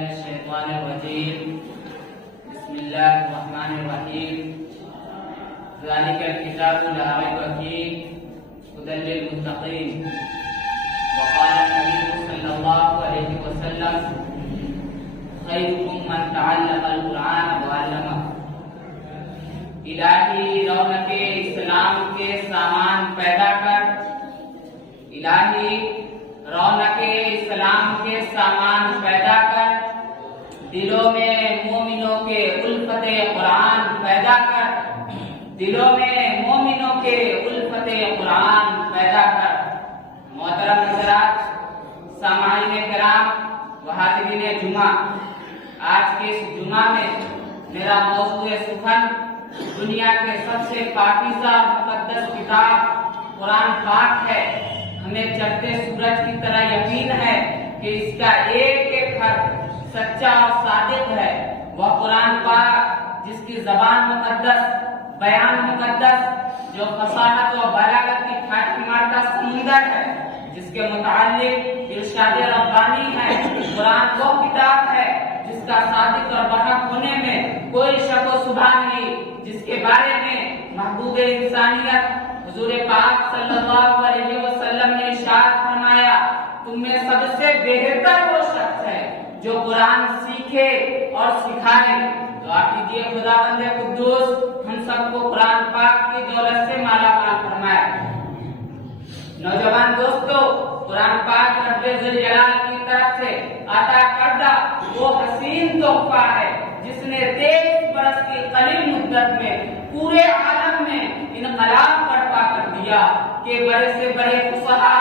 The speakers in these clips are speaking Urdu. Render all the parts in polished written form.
من الشيطان الرجيم بسم الله الرحمن الرحيم ذلك الكتاب لا ريب فيه هدى للمتقين وقال النبي صلى الله عليه وسلم خيركم من تعلم القرآن وعلمه. الہی رونق اسلام کے سامان پیدا کر، الہی رونق اسلام کے سامان پیدا کر، دلوں میں مومنوں کے الفت قرآن پیدا کر، دلوں میں مومنوں کے الفت قرآن پیدا کر. محترم حضرات، سامعین کرام و حاضرین جمعہ، آج کے اس جمعہ میں میرا موضوع سخن دنیا کے سب سے پاکیزہ مقدس کتاب قرآن پاک ہے. ہمیں چڑھتے سورج کی طرح یقین ہے کہ اس کا ایک ایک حرف سچا اور صادق ہے. وہ قرآن پاک جس کی زبان مقدس، بیان مقدس، جو فصاحت و بلاغت کی ٹھاٹھ مار کا سمندر ہے، جس کے متعلق ارشاد ربانی ہے. قرآن وہ کتاب ہے جس کا صادق اور برحق ہونے میں کوئی شک و شبہ نہیں، جس کے بارے میں محبوب انسانیت حضور پاک صلی اللہ علیہ وسلم نے ارشاد فرمایا، تم میں سب سے بہتر وہ شخص ہے جو قرآن سیکھے اور سکھائے. دعا کیجیے خداوند قدوس ہم سب کو قرآن پاک کی دولت سے مالا مال فرمائے. نوجوان دوستو، قرآن پاک رب ذوالجلال کی طرف سے عطا کردہ وہ حسین تحفہ ہے جس نے 23 برس کی قلیل مدت میں پورے عالم میں انقلاب برپا کر دیا کہ بڑے سے بڑے فصحاء،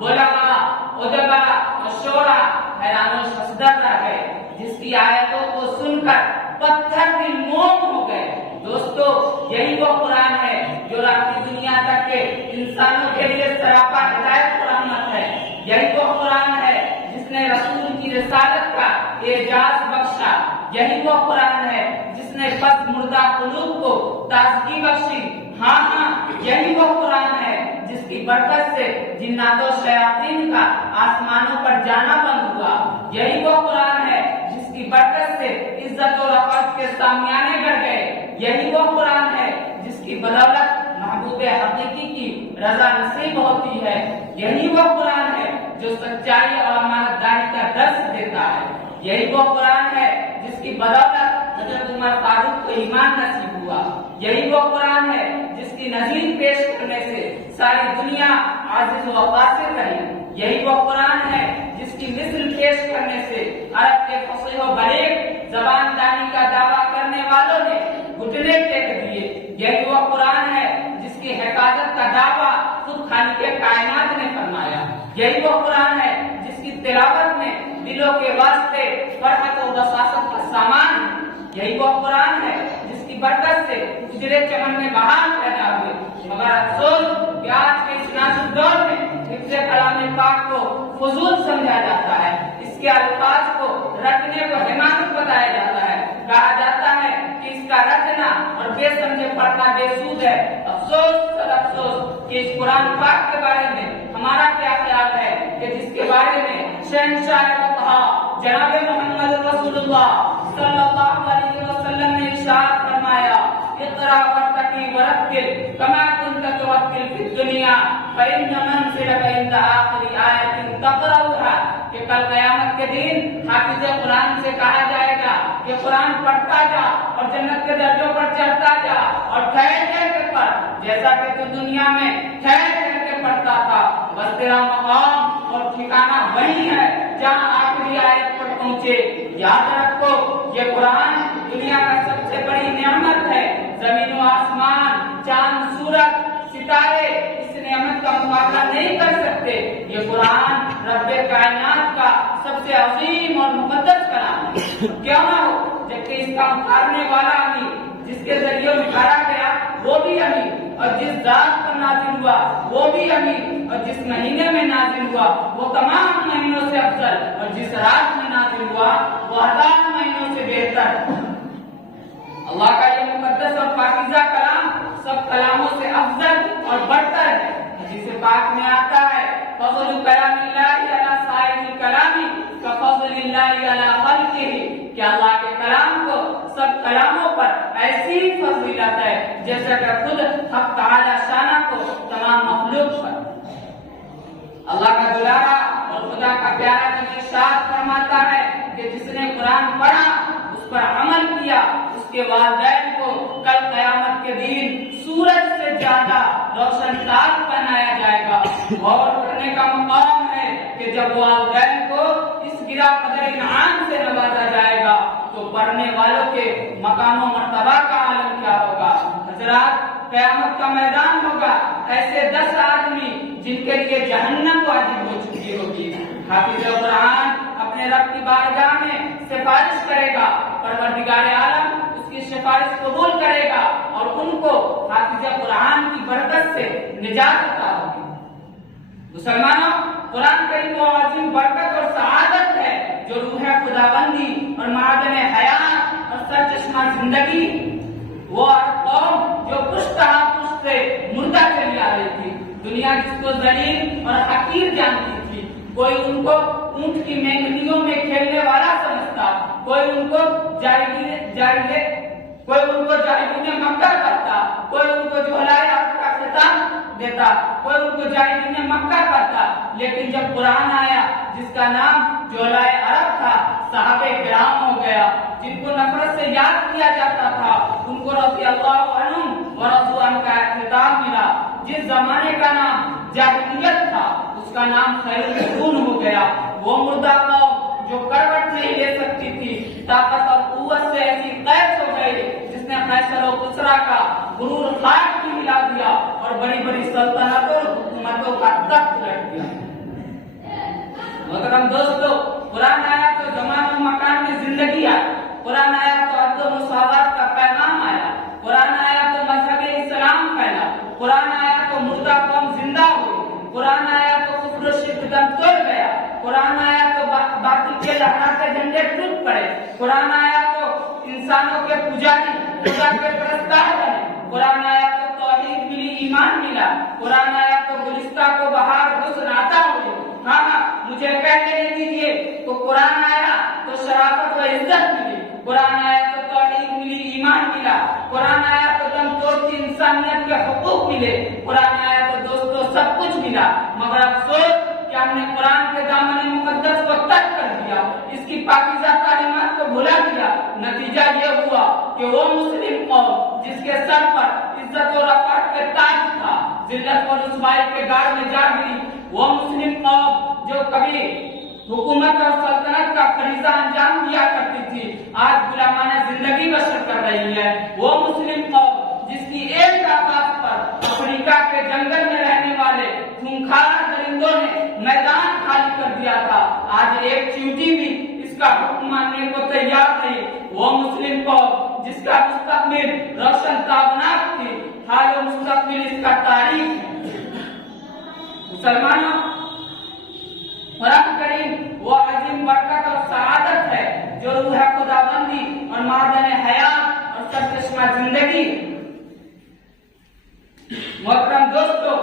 بلغاء، ادباء اور شعراء حیران و شصدر رہ گئے، جس کی آیتوں کو سن کر پتھر دل موم ہو گئے. دوستو، یہی وہ قرآن ہے جو رات کی دنیا تک کے انسانوں کے لیے سراپا ہدایت و رحمت ہے. یہی وہ قرآن ہے جس نے رسول کی رسالت کا اعجاز بخشا. یہی وہ قرآن ہے جس نے بد مردہ قلوب کو تازگی بخشی. ہاں، یہی وہ قرآن ہے جس کی برکت سے جنات و شیاطین کا آسمانوں پر جانا بند ہوا. یہی وہ قرآن ہے جس کی برکت سے عزت و رفعت کے سامیانے گڑ گئے. یہی وہ قرآن ہے جس کی بدولت محبوب حقیقی کی رضا نصیب ہوتی ہے. یہی وہ قرآن ہے جو سچائی اور امانت داری کا درس دیتا ہے. یہی وہ قرآن ہے جس کی بدولت حضرت عمر فاروق کو ایمان نصیب ہوا. یہی وہ قرآن ہے جس کی نظیر پیش کرنے سے ساری دنیا عاجز و قاصر رہی. یہی وہ قرآن ہے جس کی مثل پیش کرنے سے عرب کے فصیح و بلیغ زبان دانی کا دعویٰ کرنے والوں نے گھٹنے ٹیک دیے. یہی وہ قرآن ہے جس کی حفاظت کا دعویٰ خود خالق کائنات نے فرمایا. یہی وہ قرآن ہے جس کی تلاوت میں دلوں کے واسطے فرحت و بساست کا سامان ہے. یہی وہ قرآن ہے جس کی برکت سے اجرے چمن میں بہار پیدا ہوئے. مگر افسوس کہ آج کے اس نازک دور میں حفظ کلام پاک کو فضول سمجھا جاتا ہے. اس کے الفاظ کو رٹنے کو حماقت بتایا جاتا ہے. کہا جاتا ہے کہ اس کا رٹنا اور بے سمجھے پڑھنا بے سود ہے. افسوس کہ اس قرآن پاک کے بارے میں ہمارا کیا خیال ہے کہ جس کے بارے میں شہنشاہ فقہا جناب محمد رسول اللہ صلی اللہ علیہ وسلم نے ارشاد فرمایا، اقرا وارتقی ورتل کما كنت ترتل فی الدنیا فإن منزلك عند آخر آیۃ تقرأها. کہ کل قیامت کے دن حافظ قرآن سے کہا جائے گا کہ قرآن پڑھتا جا اور جنت کے درجوں پر چڑھتا جا اور ٹھہر کے پڑھ جیسا کہ تو دنیا میں ٹھہر کے پڑھتا تھا. بس تیرا مقام اور ٹھکانہ وہی ہے جہاں آخری آیت پر پہنچے. یاد رکھو، یہ قرآن دنیا کا سب سے بڑی نعمت ہے. زمین و آسمان، چاند، سورج، ستارے اس نعمت کا مقابلہ نہیں کر سکتے. یہ قرآن رب کائنات کا سب سے عظیم اور مقدس کلام ہے. کیوں نہ ہو، جبکہ اس کا اتارنے والا امین، جس کے ذریعے اتارا گیا وہ بھی امین، اور جس ذات پر نازل ہوا وہ بھی امین، اور جس مہینے میں نازل ہوا وہ تمام مہینوں سے افضل، اور جس رات میں نازل ہوا وہ 1000 مہینوں سے بہتر. اللہ کا یہ مقدس اور پاکیزہ کلام سب کلاموں سے افضل اور برتر ہے. حدیث پاک میں آتا ہے، فضل کلام اللہ علی سائر الکلام کفضل اللہ علی خلق خلقه کہ اللہ کے کلام کو سب کلاموں پر ایسی فضیلت ہے جیسا کہ خود حق تعالی شانہ کو تمام مخلوق پر۔ اللہ کا دلارا اور خدا کا پیارا نبی ارشاد فرماتا ہے کہ جس نے قرآن پڑھا اس پر عمل کیا اس کے والدین کو کل قیامت کے دن سورج سے زیادہ روشن تاج پہنایا جائے گا۔ غور کرنے کا مقام ہے کہ جب والدین کو اس گرا قدر انعام سے نوازا جائے گا تو پڑھنے والوں کے مقام و مرتبہ کا عالم کیا ہوگا۔ حضرات، قیامت کا میدان ہوگا، ایسے 10 آدمی جن کے لیے جہنم واجب ہو چکی ہوگی۔ حافظ قرآن اپنے رب کی بارگاہ میں سفارش کرے گا، پروردگار عالم اس کی سفارش قبول کرے گا اور ان کو حافظ قرآن کی برکت سے نجات عطا ہوگی۔ مسلمانوں، قرآن کریم و عظیم برکت اور سعادت ہے جو روح خداوندی اور معدن حیات اور سرچشمہ زندگی، وہ قوم جو پشت پشت سے مردہ چلی آ رہی تھی، دنیا جس کو ذلیل اور حقیر جانتی تھی، کوئی ان کو اونٹ کی مینگنیوں میں کھیلنے والا سمجھتا، کوئی ان کو جاہلین مکہ کرتا، کوئی ان کو جھولائے عرب کا خطاب دیتا، کوئی ان کو جاہلین مکہ کرتا، لیکن جب قرآن آیا جس کا نام جھولائے عرب تھا، صحابہ کرام ہو گیا، جن کو نفرت سے یاد کیا جاتا تھا، ان کو رضی اللہ عنہم ورضوا عنہ کا خطاب ملا۔ جس زمانے کا نام جاہلیت تھا اس کا نام خیر القرون ہو گیا۔ وہ مردہ قوم جو کروٹ نہیں لے سکتی تھی، طاقت اور قوت سے ایسی قید ہو گئی جس نے قیصر و کسریٰ کا غرور خاک میں ملا دیا اور بڑی بڑی سلطنتوں اور حکومتوں کا تخت الٹ دیا۔ محترم دوستو، قرآن آیا تو زمان و مکان میں زندگی آئی، قرآن آیا تو عدل و مساوات کا پیغام آیا، قرآن آیا تو مذہب اسلام پھیلا، قرآن آیا تو مردہ قوم زندہ ہوئی، قرآن آیا تو کفر و شرک دم توڑ گیا، قرآن آیا تو باطل کے لہراتے جھنڈے ٹوٹ پڑے، قرآن آیا تو انسانوں کے پجاری خدا کے پرستار بنے، قرآن آیا تو توحید ملی، ایمان ملا، قرآن آیا تو گلستہ کو بہار حسن عطا ہوئی۔ ہاں، مجھے کہہ لینے دیجیے تو قرآن آیا تو شرافت و عزت ملی، قرآن آیا تو توحید ملی، ایمان ملا، قرآن آیا تو دم توڑتی انسانیت کے حقوق ملے، قرآن آیا تو دوستو سب کچھ ملا، مگر افسوس کہ ہم نے قرآن کے دامن مقدس کو ترک کر دیا، اس کی پاکیزہ تعلیمات کو بھلا دیا۔ نتیجہ یہ ہوا کہ وہ مسلم قوم جس کے سر پر عزت و رفعت کے تاج تھا، ذلت و رسوائی کے گاڑ میں جا گری۔ وہ مسلم قوم جو کبھی حکومت اور سلطنت کا فریضہ انجام دیا کرتی تھی، آج غلامانہ زندگی بسر کر رہی ہے۔ وہ مسلم قوم جس کی ایک آواز پر افریقہ کے جنگل میں رہنے والے خونخوار درندوں نے میدان خالی کر دیا تھا، آج ایک چیونٹی بھی اس کا حکم ماننے کو تیار نہیں۔ وہ مسلم قوم جس کا مستقبل روشن تابناک تھی، حال و مستقبل اس کا تاریخ ہے۔ مسلمانوں، قرآن کریم وہ عظیم برکت اور سعادت ہے جو روح خداوندی اور معدن حیات اور سرچشمہ زندگی۔ محترم دوستو،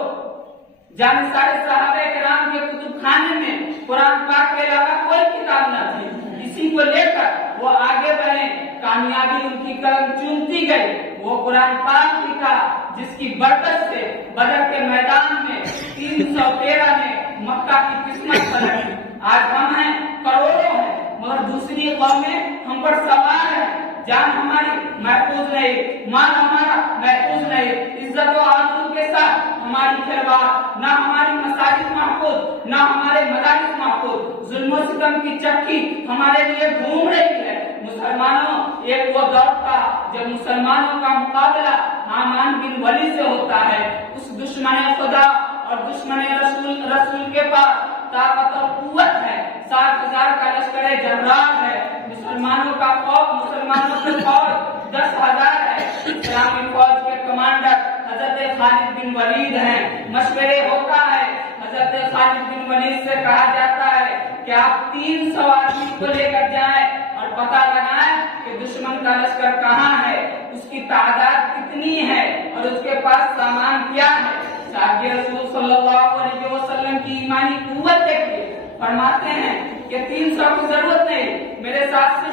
جان سارے صحابہ کرام کے کتب خانے میں قرآن پاک کے علاوہ کوئی کتاب نہ تھی، اسی کو لے کر وہ آگے بڑھے، کامیابی ان کی قدم چومتی گئی۔ وہ قرآن پاک بھی تھا جس کی برکت سے بدر کے میدان میں 313 نے مکہ کی قسمت پلٹی۔ آج ہم ہیں، کروڑوں ہیں، مگر دوسری قومیں ہم پر سوار ہیں۔ جان ہماری محفوظ نہیں، مال ہمارا محفوظ نہیں، عزت و آبرو کے ساتھ ہماری کھلواڑ، نہ ہماری مساجد محفوظ، نہ ہمارے مدارس محفوظ، ظلم و ستم کی چکی ہمارے لیے گھوم رہی ہے۔ مسلمانوں، ایک وہ دور تھا جب مسلمانوں کا مقابلہ حامان بن ولی سے ہوتا ہے۔ اس دشمن خدا اور دشمن رسول کے پاس طاقت اور قوت ہے، 60,000 کا لشکر جرار ہے، مسلمانوں کا فوج، مسلمانوں کی فوج 10,000 ہے۔ اسلامی فوج کے کمانڈر حضرت خالد بن ولید ہیں۔ مشورے ہوتا ہے، حضرت خالد بن ولید سے کہا جاتا ہے کہ آپ 300 آدمی کو لے کر جائیں اور پتہ لگائیں کہ دشمن کا لشکر کہاں ہے، اس کی تعداد کتنی ہے اور اس کے پاس سامان کیا ہے۔ صحابہ رسول صلی اللہ علیہ وسلم کی ایمانی قوت دیکھیے، فرماتے ہیں کہ 300 کی ضرورت نہیں، میرے ساتھ صرف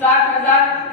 60,000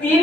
3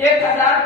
1000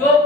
2